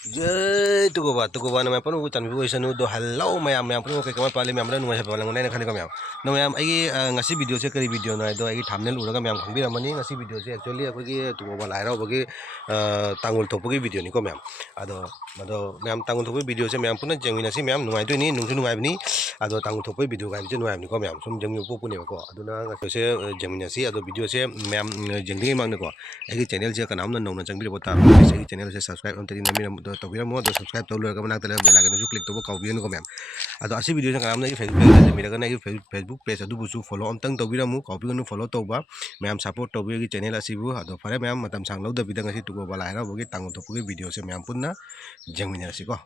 tukuba na pun utan bi sanu do halau mayam pun ke kamar pale mayam ran ngai palang nai khani kam mayam no mayam ai ngasi video se kari video na do ai thumbnail uraga mayam khangbi ramani ngasi video se actually akoi tukuba laira bagi tangul thopugi video ni ko mayam ado mayam tangul thopugi video se mayam pun jengmina si mayam nungai do ni nungsu nungai ni ado tangul thopugi video ga je nungai ni ko mayam sum jengmi pu ne ko aduna ngasi se jengmina si ado video se mayam jengding mang ne ko ai channel se kanam na nong na jangbi bo ta ai channel se subscribe on tari nami tawbiramo ado subscribe tawlo ka banak tala bell icon su click tawbo kawbiyon ko ma'am ado asi video sa kanam na Facebook page na miraga na Facebook page adu busu follow amtang tawbiramo kawbiyon follow tawba ma'am support tawbiyo gi channel asibu ado fare ma'am matam sang law da bidang asi tugo bala ira bogi tango topugi video se ma'am punna jangminya asi ko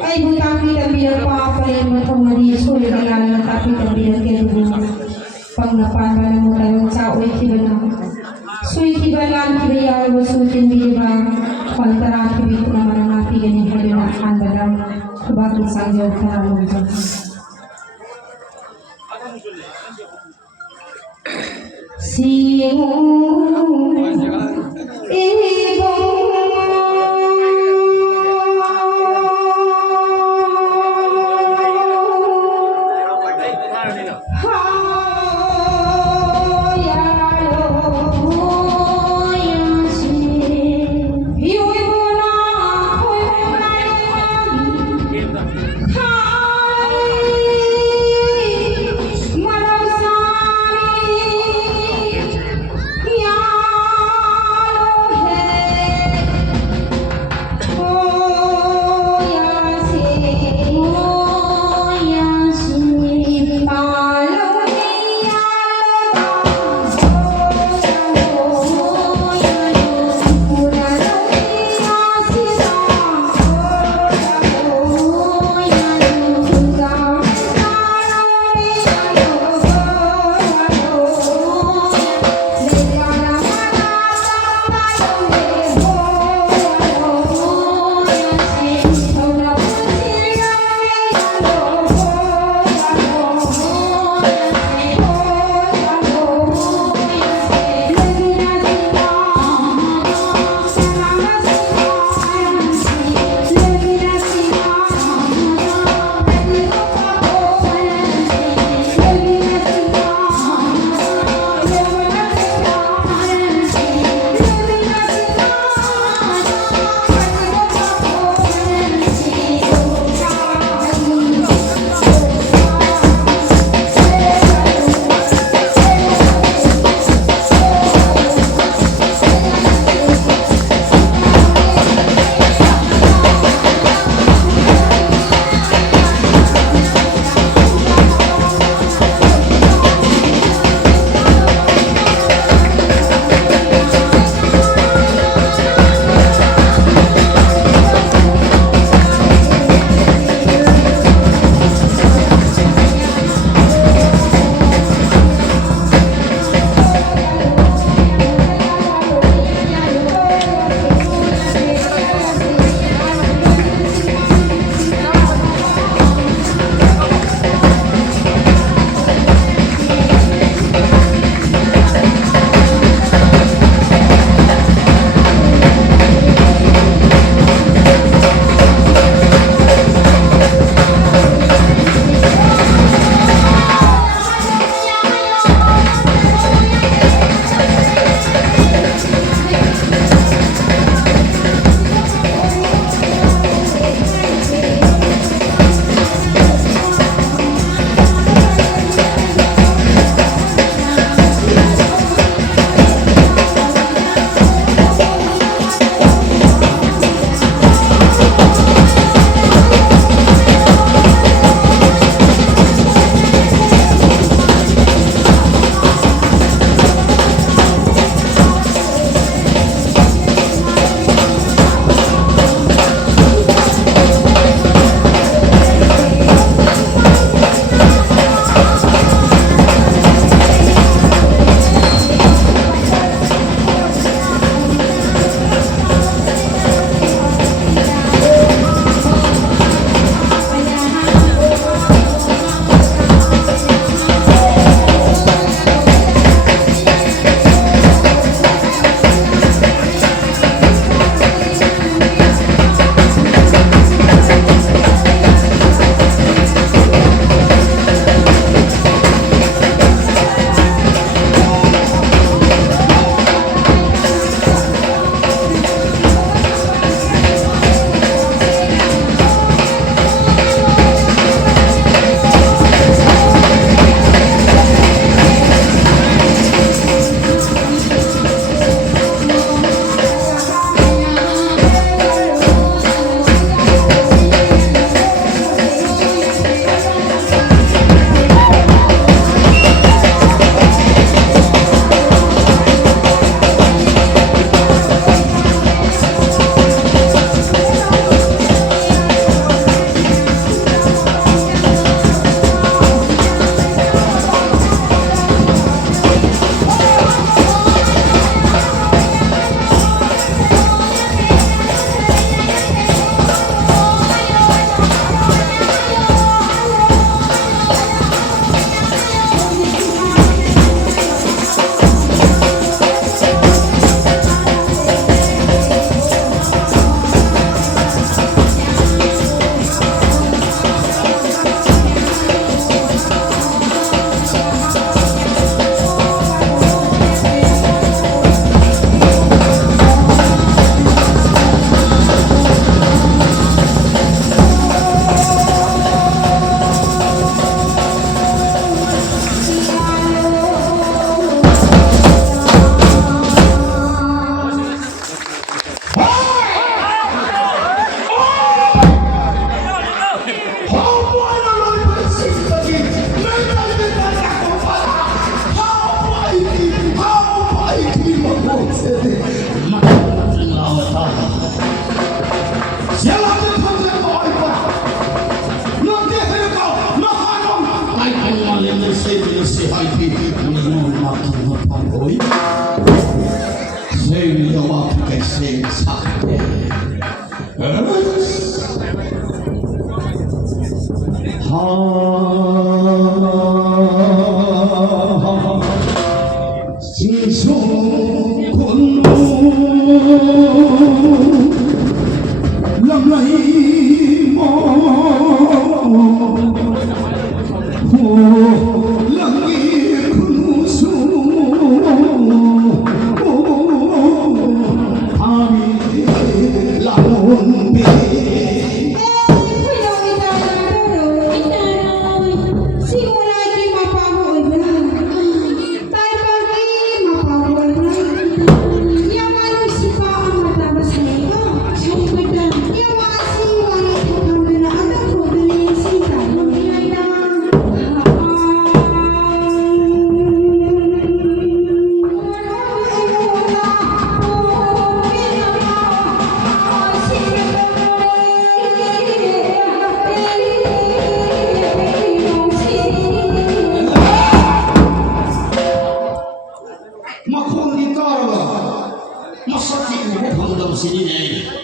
Ay butang kita biar pa pala mo tong mali sulit na tapi kita biar ke dubu pangnapan ba mo tayo sa uy kibana suy kibalan kibaya wo sutin biba pantara kibit na manangapi ganin halina an badam kubak isang jaw ka mo 세상이 눈막히는 밤보이 생명와 빛의 생사대 지속군도 람라이모 마콘이 따라가 마사지 우고 방담신이네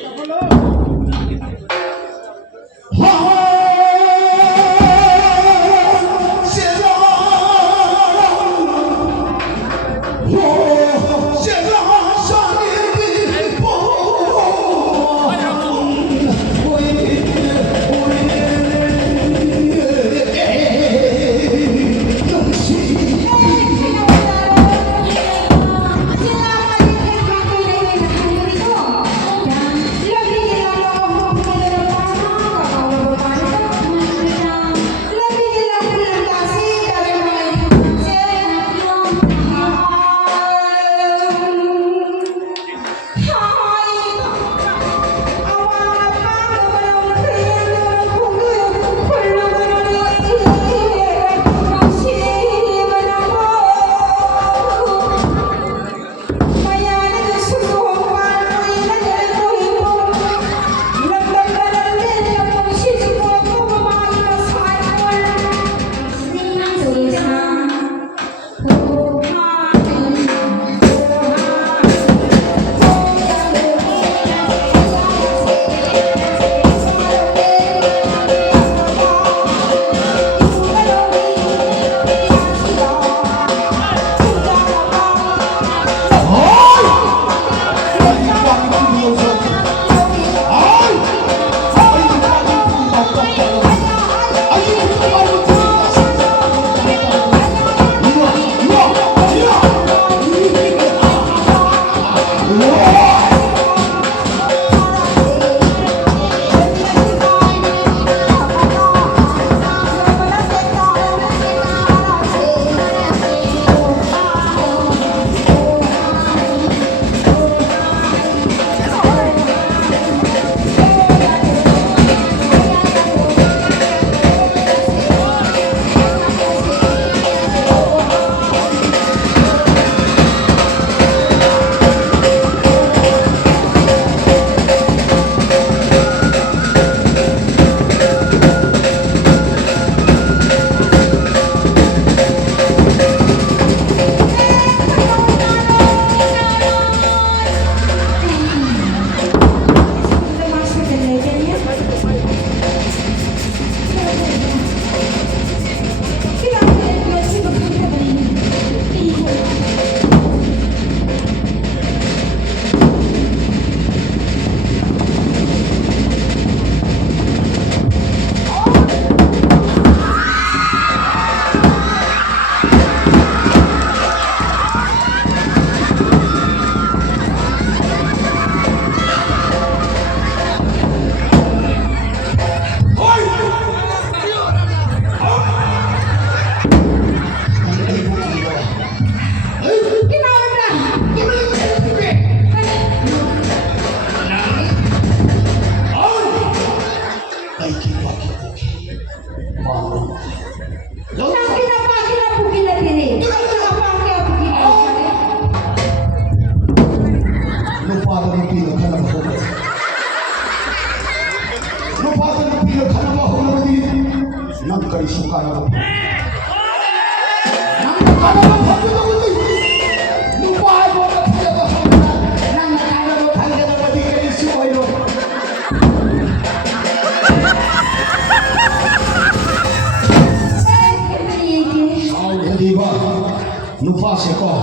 nupase ko.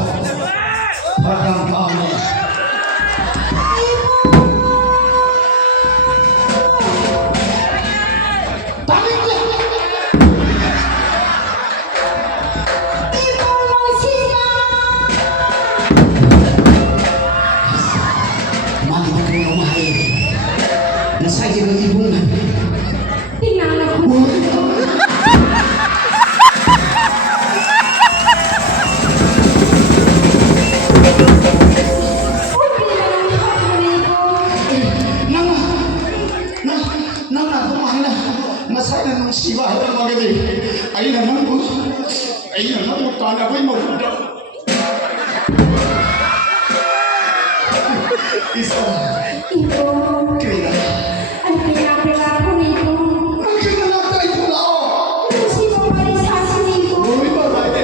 Padang kami. Tarik niya! Ibu Rosina! Mali na kayo umahal. Nasa'yo ng ibungan. Tingnan ako. Masaya ng siwa ng magani. Ay na nang tanah ko mo. Isa. Ibu, Kaya. ay pinakilala ko nito. Ang kinalagay ko na o. Kasi pumalis sa asin nito. Uy, babae.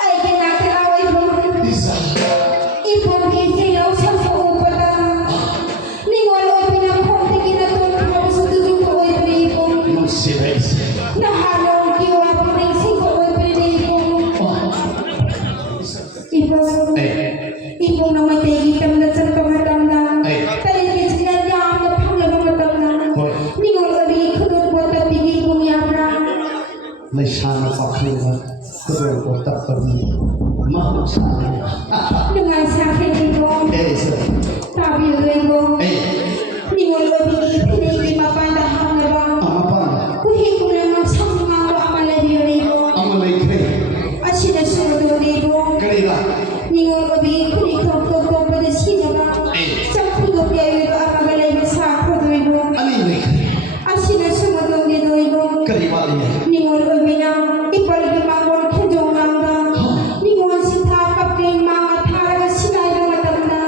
Ay kinakilala ibu. Isa. Ibu kisilaw sa puupada. Ningol o pinapong ginatulog ko sa dudong ko ay ibu. Nung sila isa. Nahalong kiwa po ng siko ay ibu. Ibu. Ibu namatay gitam na sa pangatanda. Tayo sila niya ang napanglang matanda. Ningol o di kunod mo tapigin kong yabra. May sana pa kuha. Kuha ko tapos. Mahal sana. Dengan sakit ibu. Isa. Tapi ibu. Ningol o di pinigil mapandahang na ba? Ang apang. Kuhin ko na ng samang amalay ibu. Ang malay kay. At sinasunod ibu. Kanila. Ningol o di kunikong ko pada sino ba? Sa pugo biyayo ba ang magalay mo sa ako ibu. Ano yung may kay? At sinasunod ibu. Kanila niya. Ningol o na ipalagi mangon kajong langga. Ningol si takap kay mga taraga sinay na matanda.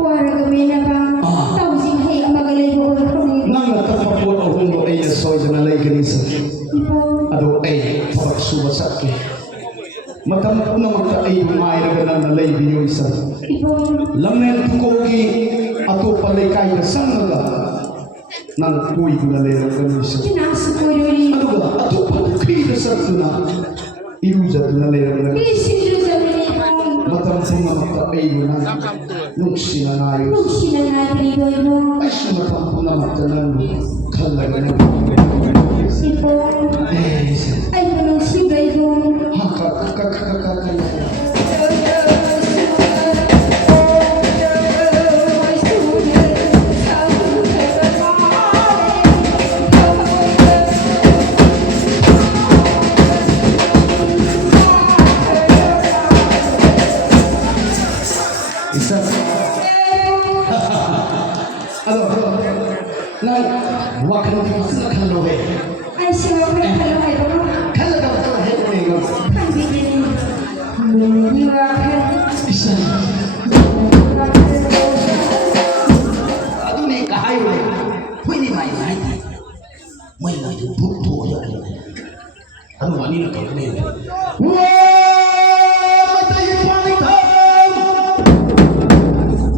Wala kami na ba? Tawsing hay ang magalay mo ko ibu. Nang nagtatapot ang hundo ay nasoy na nalay ganisa. Ado ay pagsubasat ke. Matama ko na magka ay umay na ganang nalay biyo isa. Ibu. Lamen tukogi ato palay kaya sangaga. Nang kuy ko nalay na ganisa. Kinasukoy rin. Ano ba? Ato pakuki na sa ito na. Iruja na nalay na ganisa. Isinyo sa ibu. Matama ko na magka ay na. Nung sinanayo. Kung sinanay ibu ibu. Ay siya matama ko na magka na. Kalaga na. Ibu. Isa. Ay bulong siba ibu. Kakakakakakaya. Isa. Ano? Nang wakil ng mga kalohe. Ay siya ko na kalo ibu. Kalaga ko na heto na yung Kambingin. Niwakan. isa. Ano na yung kahayo na yun? May ni may may. May may yung buto ko yan. Ano ba nila ka na yun? Wow! Matay yung panik taon!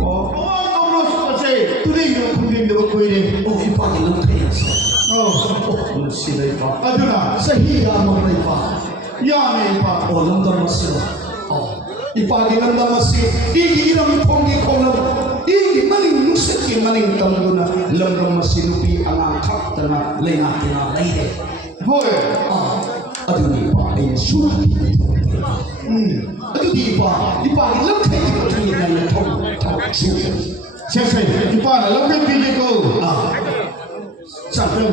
Oh, kamulos kasi. Tuloy yung kumbing na wag ko yun. Oh, ipagin lang kayo. Oh, sila ipa. Ano na? Sa hiya mo na ipa. Yan ipa. Oh, lamdaman sila. Oh, ipagin lamdaman si. Iiram pongi ko lang. Maning nusik maning tamdo na lamdaman si Lupi ang akap na lay natin na lay. Hoy! Ano ni ipa? Ay surat. Ano di ipa? Ipagin lang kayo ito na yung tawag surat. Siyempre, ipa na lang kayo pili ko. Saktan.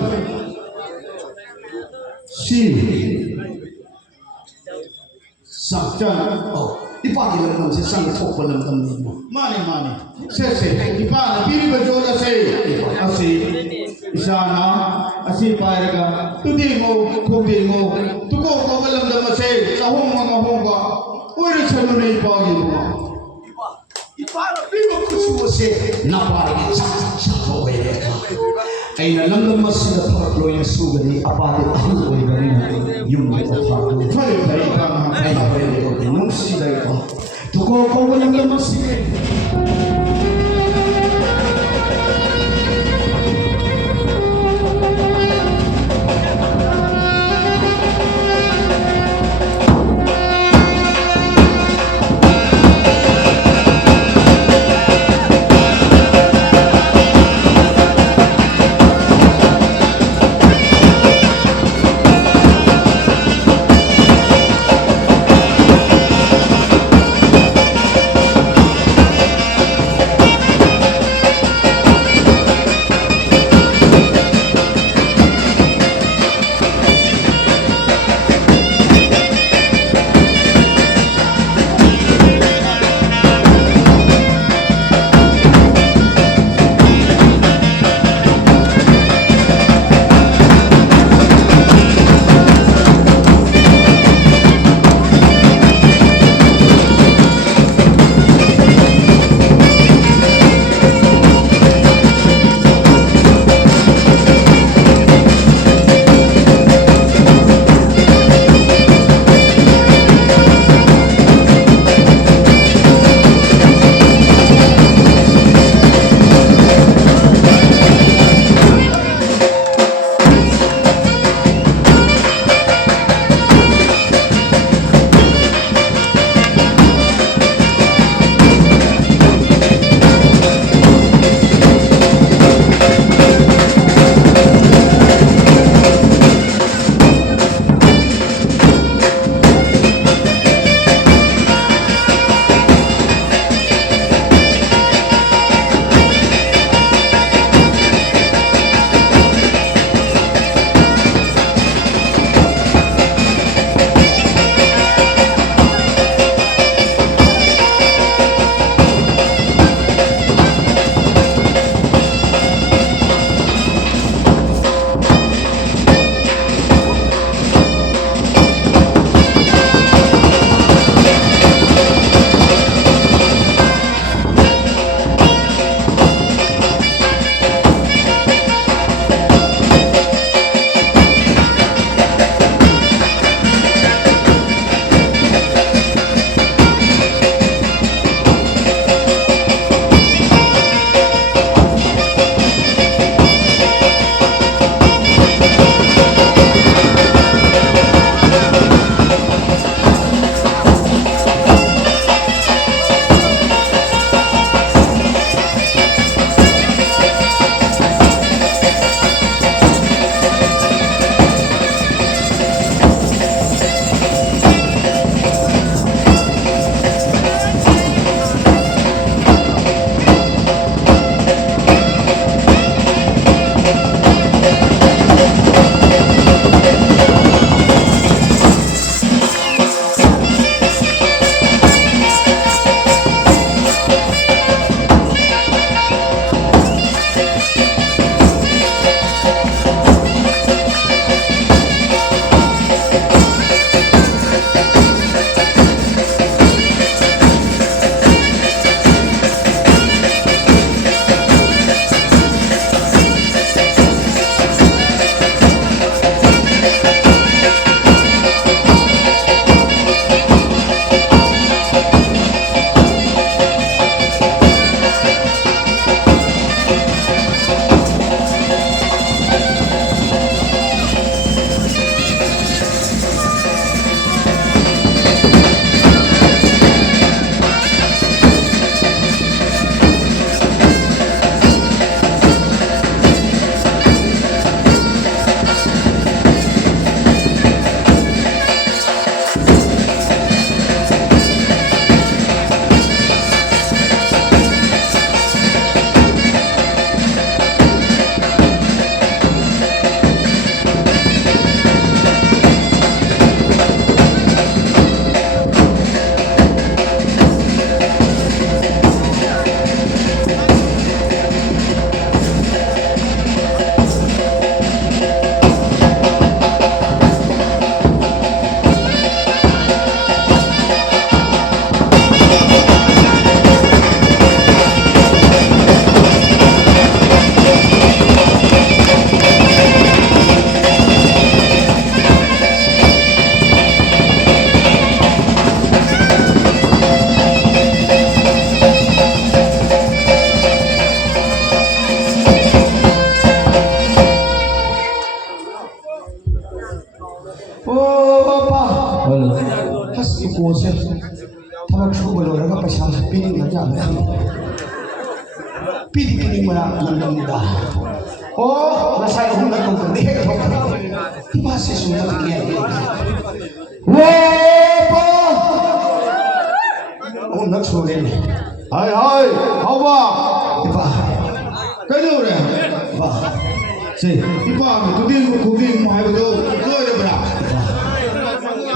Saktan. Oh, ipagin lang siya sang tok lang tamnin mo. Mani. Sese, ipa na pili ba jo na asi isana asi pairaga tudi mo kubi mo tuko ko walang damase sa mga honga. Uri sa nuna ipagin mo. Ipara pili ko suwase na parang sa kowe. Ay nalamdaman sila tatlo yung suga ni Apate Ahoy na rin yung itatrato. Kaya ay napalito nung sila ito. Tuko ko walang laman sila. Oh, pa. Has ko siya. Tawag siya ko wala ka pa siya. Piling na dyan. Piling mo na lang nila. Oh, nasa ako na itong kandi. Diba si Sunat niya? Pa! Oh, nagsulin. Hay, hay! Hawa! Diba? Kayo rin? Diba? Say, diba? Kuging mo hay ba doon? Doon na ba?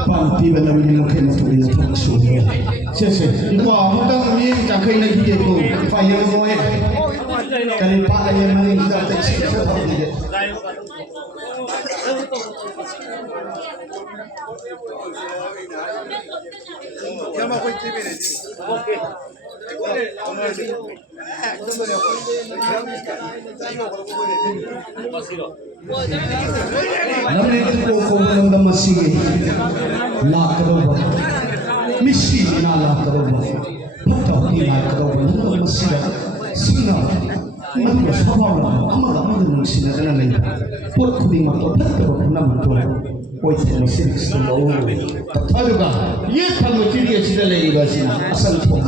Pang tiba na rin yung kinatuloy na pagsulin. Say, diba? Hutang min kakay na higit ko. Diba yung mo eh? Kalimpaan yung mga dapat siya sa higit. Namin ito ko walang damasige. Lakaraw ba? Misi na lakaraw ba? Pagkakit lakaraw ba? Nang damasige. Sina. Mati sabaw lang. Amaga ng sina na lang. Pot ko di matoplat ka ba naman to? Oy, damasige sa loob. Ano ba? Yan pang utiliya sila lang iba sina. Asal po.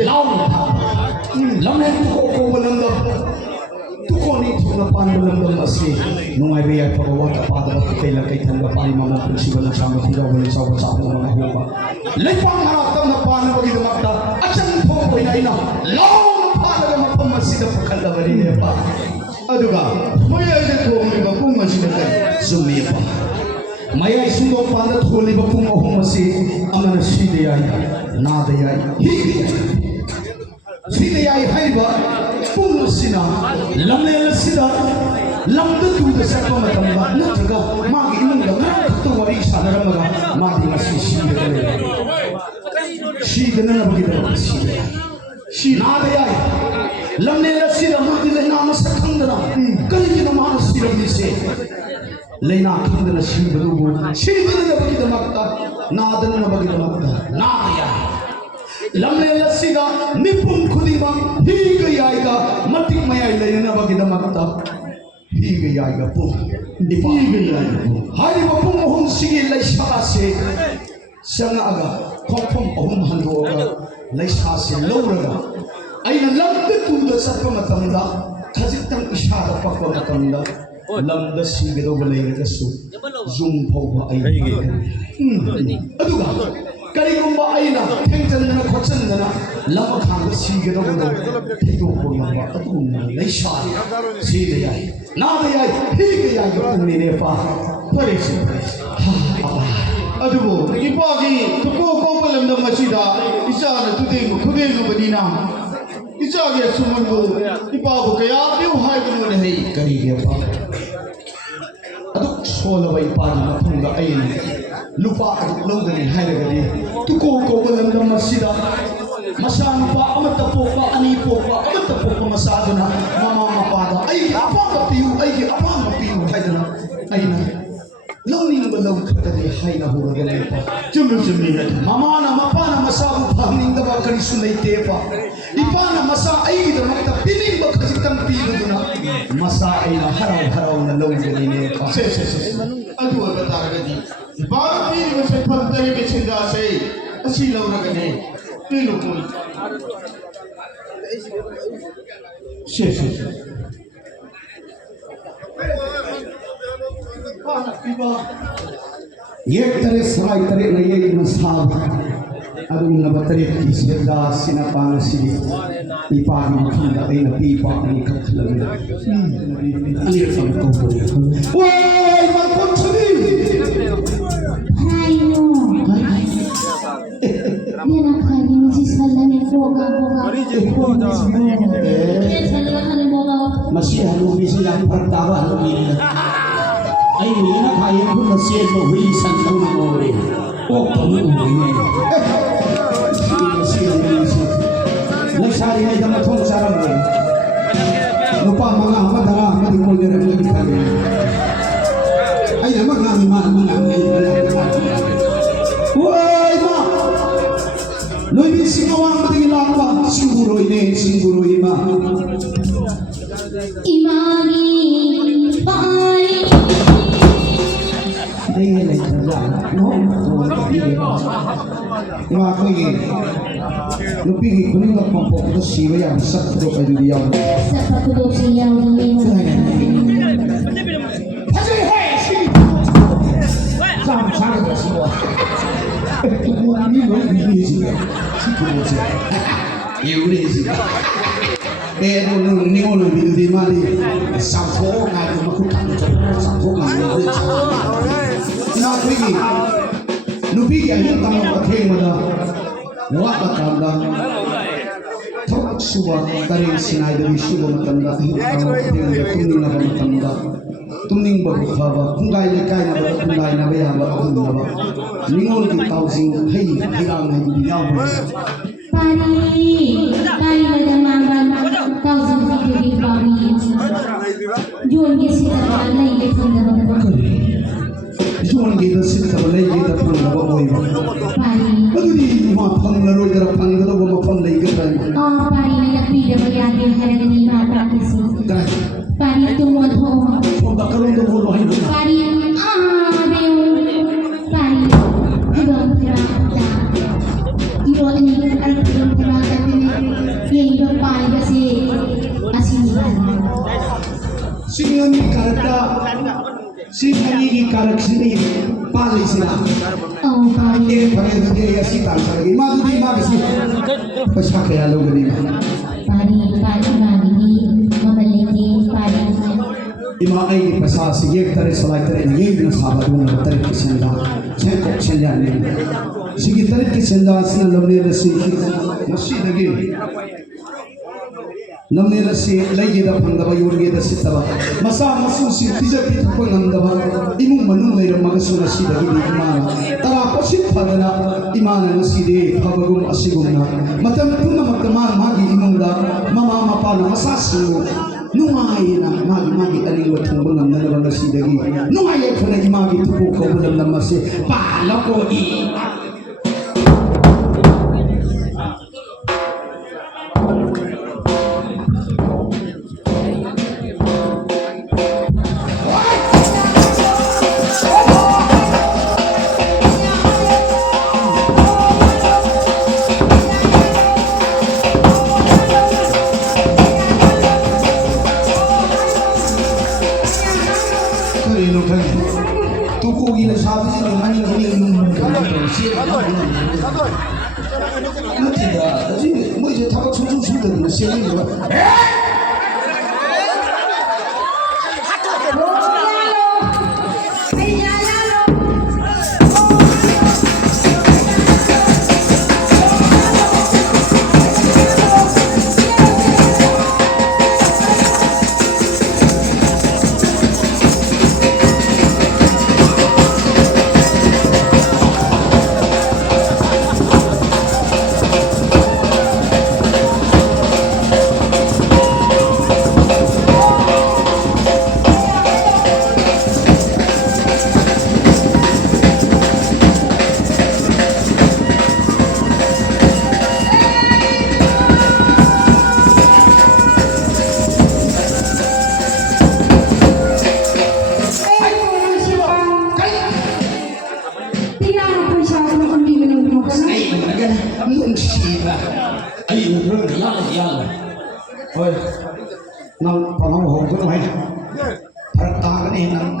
Laon pa. Namin ito ko walang tukoni na panulang ng masi nung ay biyay pagawat at padabat kay lakay tanggapan mga prinsipa ng sama tigaw ng sa mga huma. Lepang haratang na paano magidamakta at siyang po na ina long paano na mapamasid ang pagkandabali niya pa. Ano ka? Maya ay ito ang iba pong masid na kayo. Sumiya pa. Maya ay sundong pandat huli ba pong mahumasi ang manasida ay nadayay higit. Sinayay hay ba? Puno sina, lamela sina, lamda tuda sa pamatamba, nataga, magi imong lang, nakatuwari sa naramaga, magi masisida ka rin. Sida na nabagida ka sida. Nadayay, lamela sina, magi lay namasakang na, kanina naman sila nisi. Lay nakang na sida lugo, sida na nabagida makta, nada na nabagida makta, nadayay. Lamlela sida nipum kudimang higayaiga matik mayay layo na bagida makta higayaiga po higayaiga po hari ba pong mohon sige lay sakase siya nga aga kompong ahum hando aga lay sakase lawraga ay nalamda tuda sa pamatanda kazitang isyara pa pamatanda lamda sige daw balay na kaso zoom pa ba ay aduga kari kung ba ay na, hengtan na kotsan na lamag hanggang sige na wala, tigo ko na ba, at kung naisyan, sige yay, nadayay, higayay yung ninepa, parisi, adubo, ipagi, tuko ko palam na masida, isa na tuding mo banina, isa kaya sumungo, ipago kaya, yung hay ko mo na hey, kari kaya pa, aduk sola ba ipagi na punga ay lupa at longgan hay na gadi, tuko ko palam na masida, masano pa, amatapo pa, anipo pa, amatapo pa masado na, mamamapada, ay apang mapiyo, hay na, launing balaw katari hay na huragan pa. Jumla mama na mapana masabu pangning da ba kanisunay tepa. Ipana masa ay da magta pining ba kasitang pilo na. Masa ay na haraw na launing ni pa. Ses. Adu ba taraga di. Ba pili mo sa pantari ke sinda say. Asilaw na gani. Pilo ko. Ses. Yek tare samay tare na yek masahab adung nabatare isda sinapang sili ipagi makanda ay napipa ang katlaga alir sang ko why malpon sili hayo yan ang kanyang sisala ni boga masih halu bisilang pertawa halu ay nila kaya ko na siya mo hisan sa umori o pamumuhin hindi siya hisan nagsari na yung matong sarang mo lupa mga madara madikol na rin kami ay naman nga mga uy ma luibin singawang matingilang pa siguro ma imani paari đây là thật ra nó rồi đi đến nhưng mà cái gì lúc đi cũng như là phòng phục nó xì với nhau sắp được phải đi nhau Sa patulog siya ni sao sao được xì rồi tôi đi với đi gì xì cũng được nhiều đi gì để nó nhiều là bị đi mà đi sao phố ngày cũng không thằng cho sao phố ngày nó đi nó cái gì nó bị cái hiện tượng mà thêm mà đó what là cảm đó thóc suba tarin sinai dari suba matam da hiện tượng mà thêm là tung là matam da tung ninh bậc thờ và không gai lấy cái nào đó không gai nào bây giờ và không nào những cái tàu gì hay hay làm hay đi nhau Pari, kali nagamaman thousand video di Pari. Jual ke sita kalai ke thanda Jual kita sita balai kita pun dapat boleh. Pari. Aduh ni mah pang lalu kita pang kita bawa pang lagi kita. Oh, Pari nagpi da bayani haragani mata kasi. Kan? Pari tumod ho. Oh, bakalong tu boleh hari ni. Pari Pari ibang pirata. Iro ni ay ibang pirata ni ibang Pari kasi asinihan. Sini karata, sini karak sini pali sini. Oh, Pari. Pada itu dia sita lagi. Madu di mana sih? Pasal kaya lo gini. Pari mani mamaliti Pari. Ima ay pasal si yek tari salai tari yek na sahabat na tari kisenda. Saya kok kisenda ni. Sige tari kisenda sina lamne nasi nasi lagi. Lamne nasi lagi dah pandaba yurge dah sitaba. Masa masu si tiga pita pun andaba. Imung manung lagi magasu nasi lagi di mana. Tara pasit padana imana nasi de pabagum asigum na. Matam pun mataman magi imung da mama mapa na masasu. Nungai na magi aling watung bulan na naman nasi lagi. Nungai ko na imagi tupo ko bulan na masi. Pala ko i. 뭐 이제 다가 총총 쏘거든요. 세계가. Ôi, nang panau hong ko mai. Parta ka ni nang.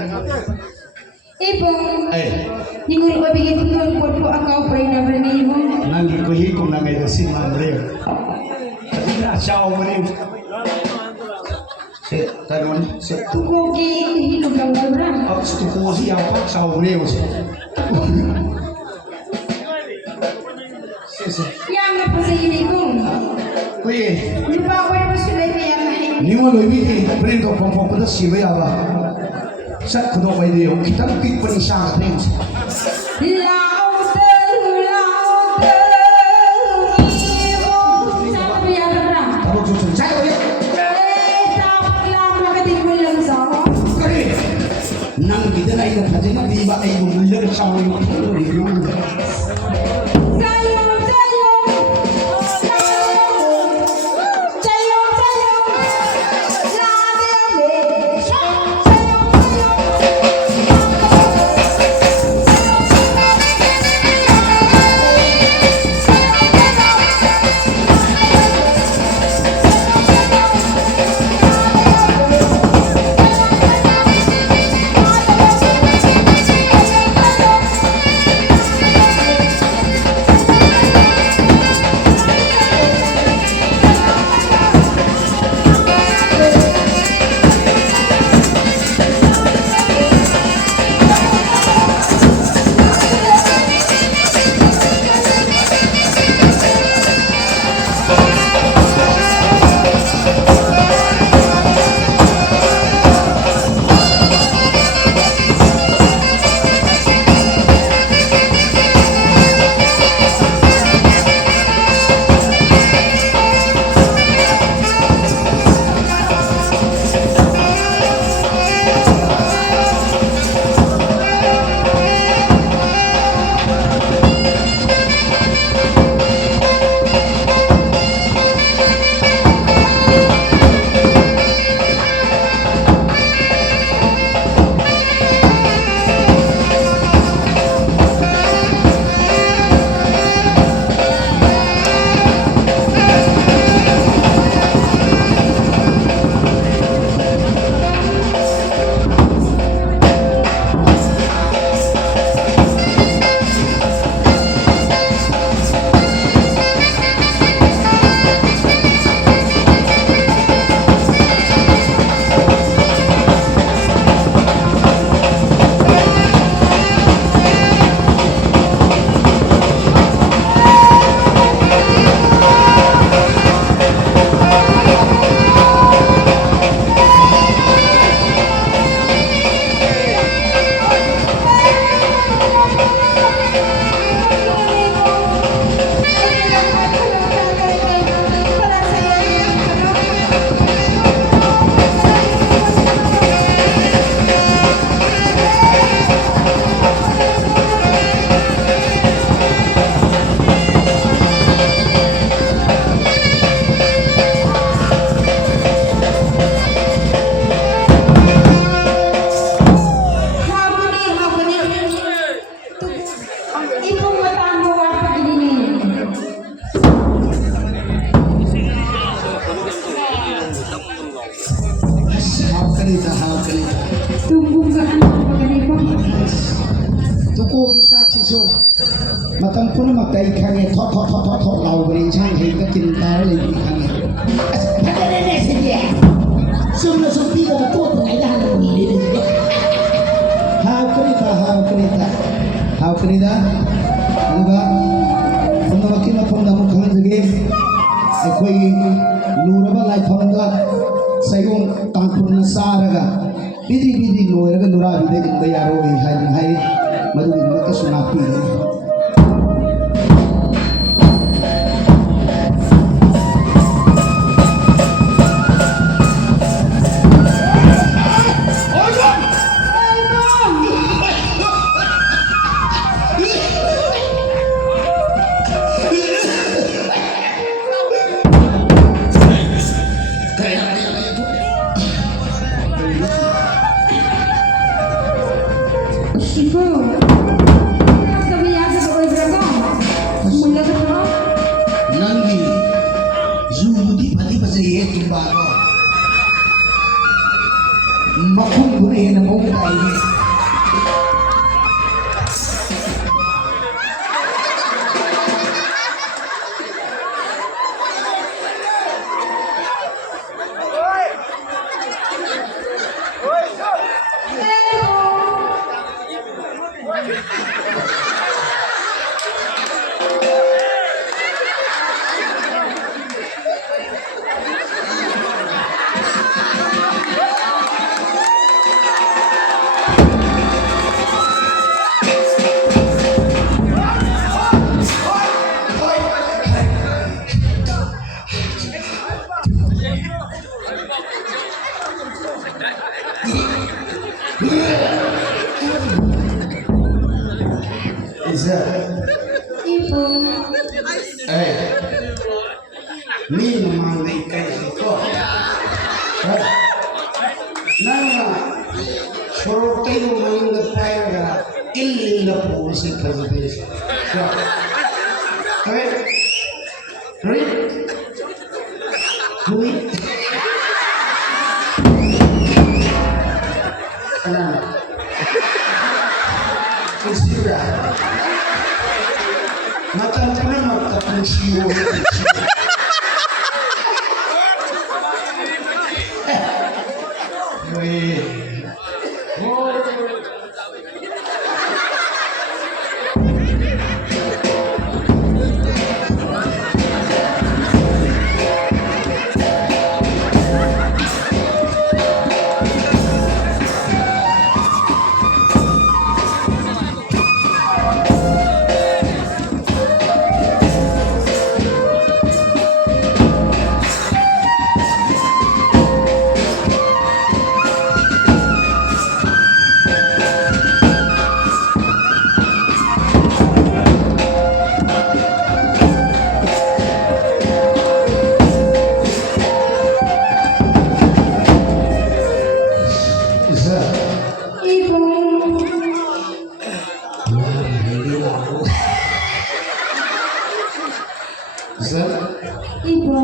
Ibong, Eh, ningul ko bigay ko ko akaw pray na bani mo. nang ko hi ko na ngay sin man re. Kasi na siya o rin. Se tanon se tu Tuko ki hinog lang wala. ako tu ko siya pa sa o rin. Se Yang na po sa ibong. Kuye, Di ba ako yung sulay kaya na ni mo lo mi ki pren ko pom pom ko da si ba ba. Sa ko do bay de yo kita pik pa ni sa pren. Tawag susun sa yo. Nang kita na ina sa jina di ba ay bumulog sa yo ko di yo. buko isak siso matam pun makai khange thot thot thot thot thot lau beri chang hei ka kin tar le bi khange phade ne se dia sum na sum pi ka to to ngai da han ni le ni how krita anuga pumna makina pumna mu khange jage akhoi luraba lai phamga sayung tangpurna saraga bidi bidi loiraga lura bide inda yaro hai madu inda ka sunapi Ibu, sabi niya sa tukoy drago. Mula sa mga. Nangi zudi pati pa sa iya timbago makung guna yan ang mong tayo Isa Ibu, ni naman may kayo ko nanga soro kayo mga nagpaya illi na po si President Right? Isira matanda na magkapunsiyo Ibu,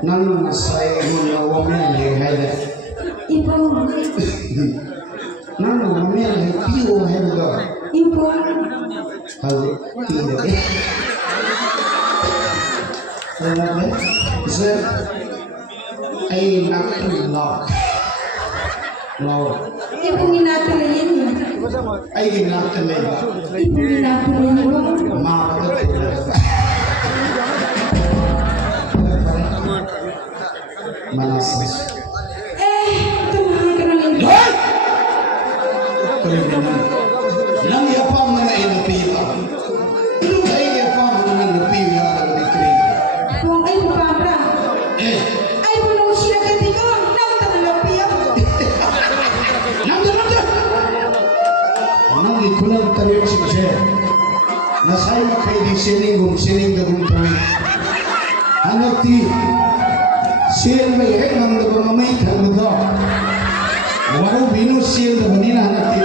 Nang saya menawamnya leher, Ibu, nang namanya lepiu herga, Ibu, hal tidak. Kenapa? Sir, ay nak Ibu ginatalayan niya. ay nakalaga, Ibu ginatalayan niya. makakatulog. Malasas. Tumahan ka ng ito. Nang yapang na inapipa. Pero ay yapang na inapipa ang dikri. Buang ay bubabra. Ay bulong siya katiko. Nang tanalapiya. Nang ikulang tayo si Jose. Nasay kay di sining dagong tuwi. Anak ti siya may hekang na mamay kang ito. Waro binu siya na banina anak ti.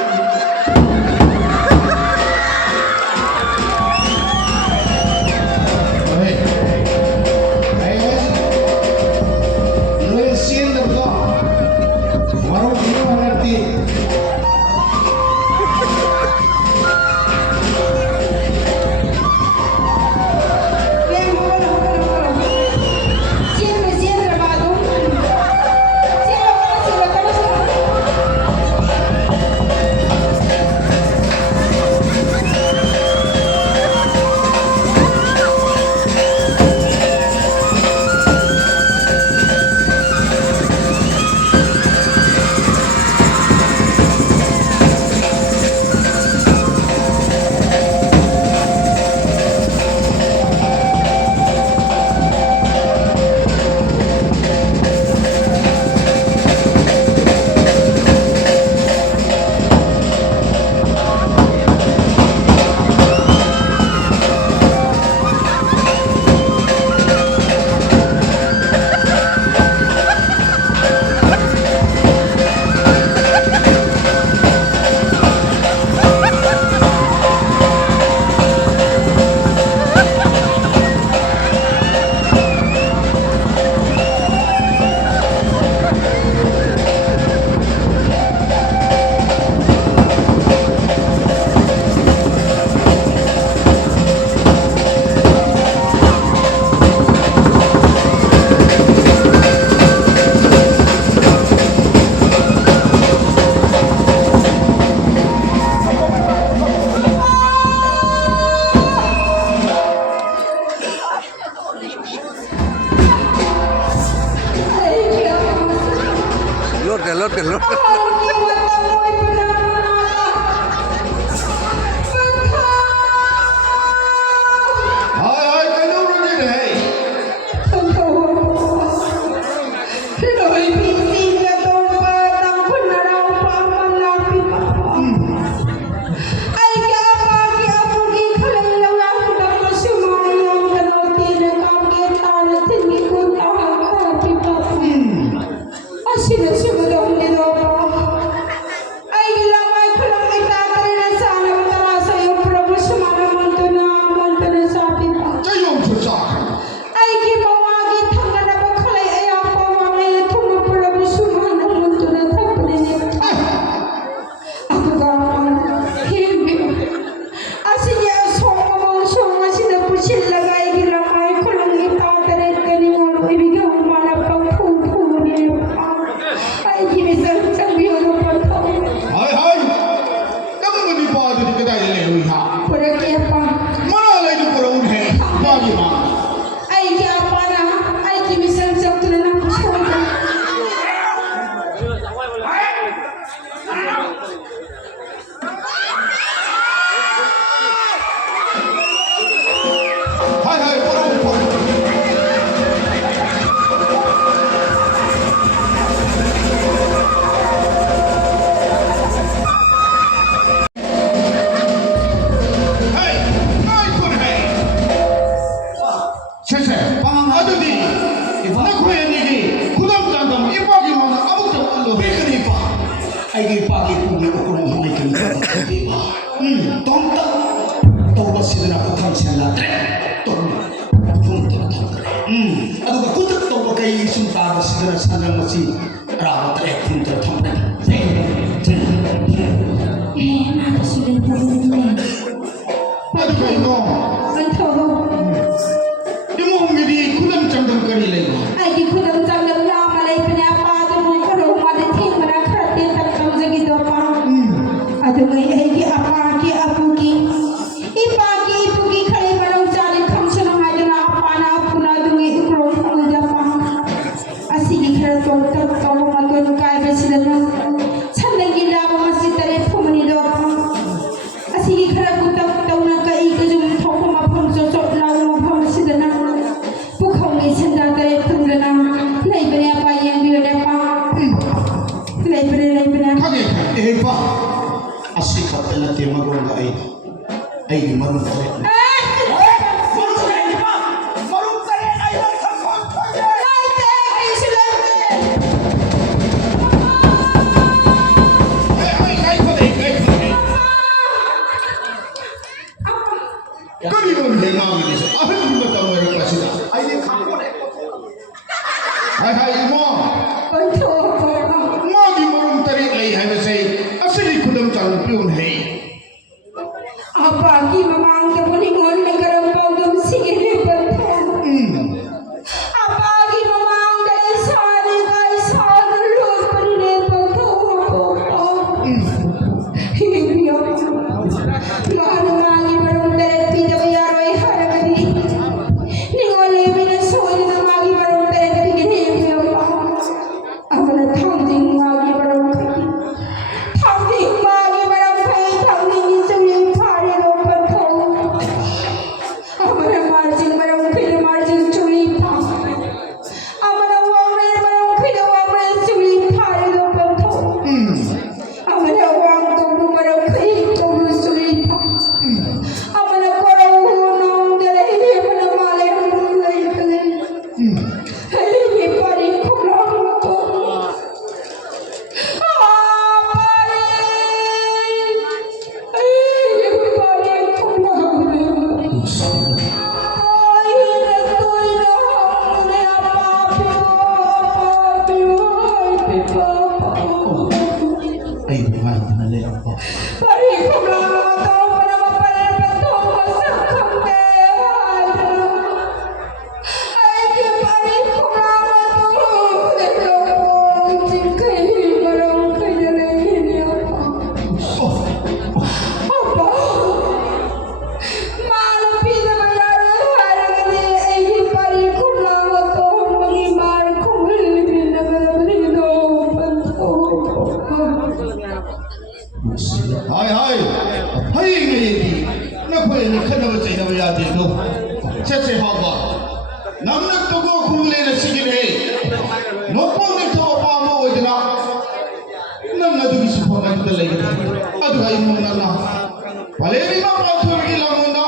lui ha Purake apa? mana lai du pura un hai bagi ma Ai ki apa na? Ai ki misal jam tu na pusoda. hai hai pura un pura hai hai pura hai Sese, adudi, nak kau ni ki, kudam tandam, ipa ki mana, abu tu lo. Bekari pa, ay kay pagi pugi ko kung hindi ka di ba? Tonta, tawa sila na kutang sila. Tonta, punta na tonta. Ano ka kutak tawa kay isang tawa sila na sana masih rawat ay punta tonta. Mana sudah pun. Adu kau no, Antau. demo ngidi kudam tandam kari lagi. Ai ki khudam jam ya malai pnya pa tu ko ro ma de thi mana khate tak tam jagi do pa. Adu mai ai ki apa ki apu ki. Ipa ki ipu ki khale barau jale kham chana ha jana apa na puna dungi ikro ko ja pa. Asi ki khara to tak to ma to kai ba sidana. Chandangi la ba masjid tare phumani do pa. Asi ki khara ku tak to na kai ka jum thok ma pham so so la ma pham sidana. Bukhong ni senda tare thundana. Lai bane apa yang bi ne pa. Lai bane. Kage, Eh pa, asik ka pala te magong ay di marunong tayo. hai hai kau deh. Kau ni pun dengar ni se, apa yang kita tahu dari kasih dah. Hai imo, mau di marung tarik lagi hai mesai, asli kudam tandam piun hai. Apa ki mamang ke puningon negaram paudum sigire bantu. Apa ki mamang dari sari kai sari lus parine bantu. Hiyo. Lahan mangi marung dari pida yaro haragadi. Ningole mina soy na mangi marung dari pigine hiyo. Amana thamding mangi marung kai. Thamding mangi marung kai thamding isuri phare ro bantu. Amana marjing marung kai marjing churi tha. Amana wangre marung kai wangre churi phare ro bantu. Amana wang tu marung kai tu churi tha. Amana korau nong dele amana male lai lai. Hai pari khulong tu. Ay buhay na lang po. Hai ni, nak kau ni kena baca nama yadi tu. Cece haba, namnak tu kau kumule nasi gile. Nopong ni tu apa mau ujana. Nang adu bisu pakai tu lagi. Adu hai muna na. Paleri na patu lagi lamunda.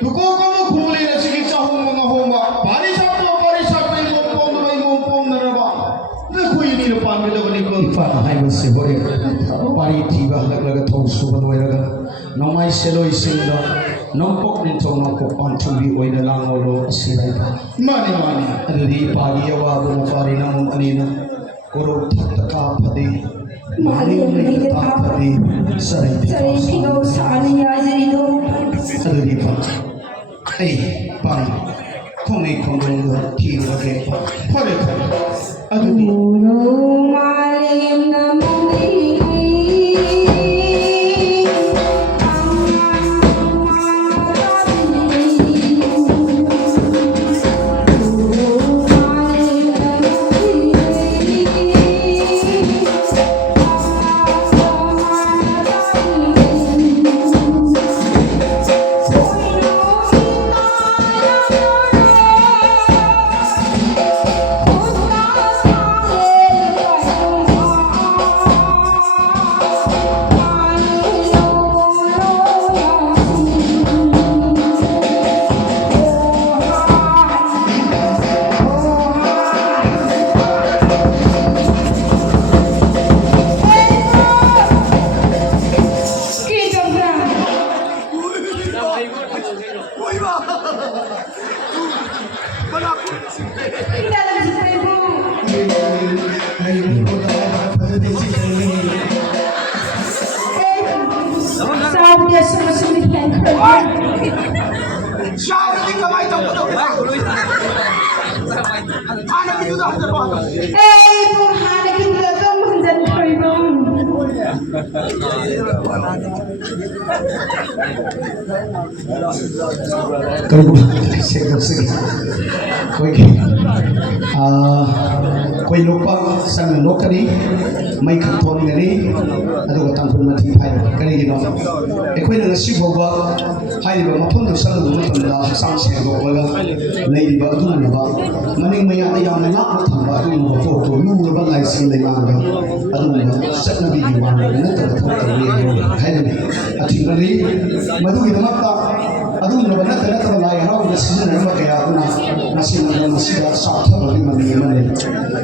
Tu kau kamu kumule nasi gile cahung mengahuma. Paris apa ini mumpung naraba. Nak kau ini depan bila balik kau. Ifa hay masi bore. Pari tiba lag thong suban wairaga nomai seloi singda nompok ni thong nompok panchubi oina langolo sirai Mani. adudi pagi awa bu pari namun anina koro thaka phadi mani ni ta phadi sarai Tinggal sani aja itu. adudi pa ai pari khongai khondong do ti lage pa Kore adudi. Guru malim namuni. sumit yan ko. Siya ang kamay ng puto. Hanap ito na sa bato. Eh, buhana kita ka mandan ko yung. Kalau sige. Koi lupa sang lokari mai kanton ngari adu tangkul mati pai kani gino koi na si boba hai ba mapun do sang do tanda sang se go wala nei ba adu na ba maning maya ayam na ma thamba adu mo to lu ba lai sin le ma ba adu ba sat na bi di wa na ta ta ta ni hai ni ati ngari madu gi ma ta adu na ba na ta lai ha ba sin na ma kaya na nasi na nasi da sa ta ba ni ma ni ma ni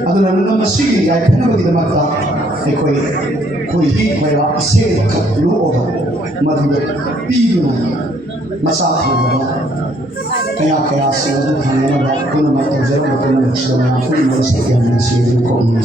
adu na na masi ai kana ba gi ma ta koi hi koi ra se ka lu o ba madu pi du na masa ha ba kaya se adu ha na ba ko na ma ta zero ba ko na shi na fu ni ma se ya na si ko ni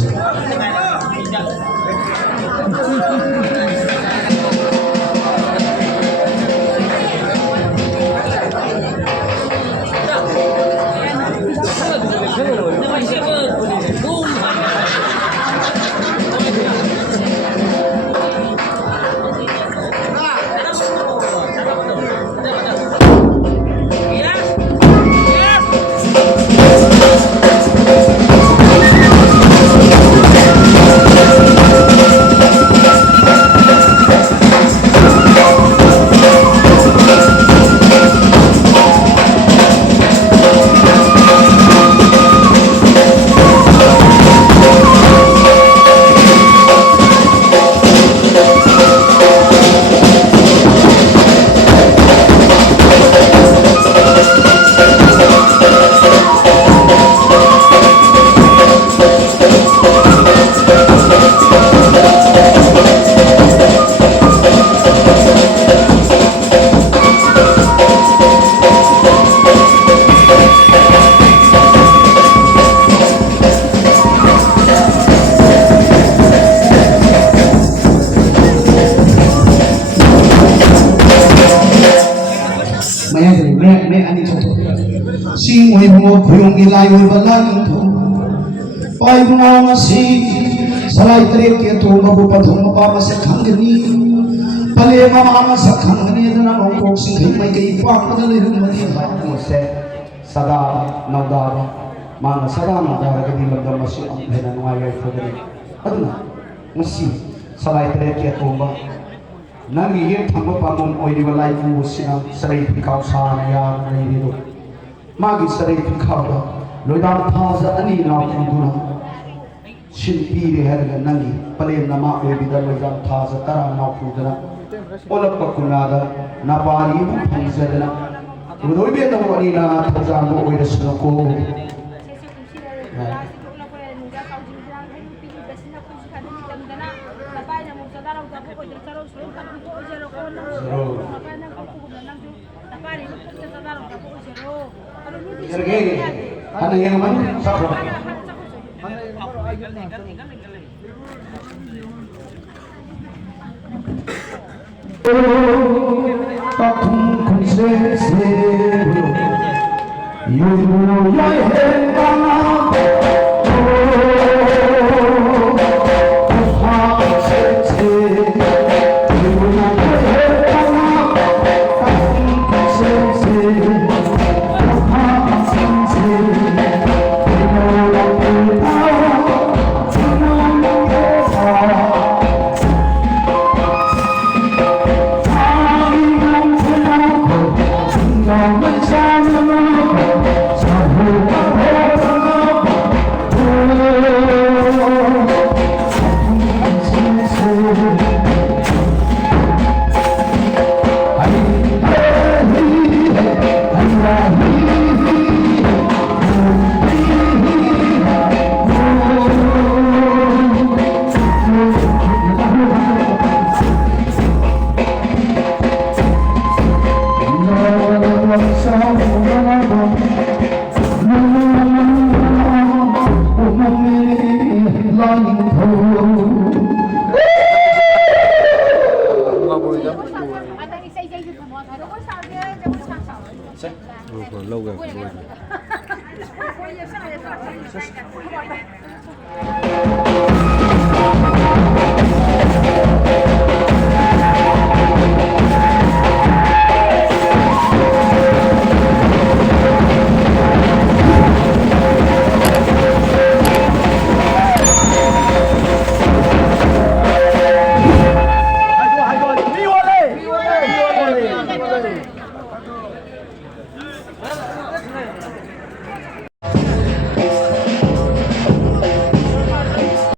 si ngồi một khuyên đi lại ngồi vào lăng thùng pai bunga masih salai tere ke tu mabu pathum pa ma se khangni pale ma ma sa khangni dana ongkok sing hi mai kai pa ma le rum mani ba mo se sada nawdar ma sada nawdar ke di lam masih am hena nuai ai thogri aduna masih salai tere ke tu ma nangi ye thamma pa mom oi di walai fu sinam sarai pikau sa ya nei ni do magi sarai pikau da loidam phaza ani na puduna शिल्पी रेहर नंगी पले नमा वे बिदर वजम था सतरा ना फूदना ओलप पकुनादा ना पारी फंजदना उदोई बे तो वनी ना थजा मो ओइ रसनो को जरगे ana yang mana sakro Pakum kunse se yo ya he kana lâu rồi.我也上来，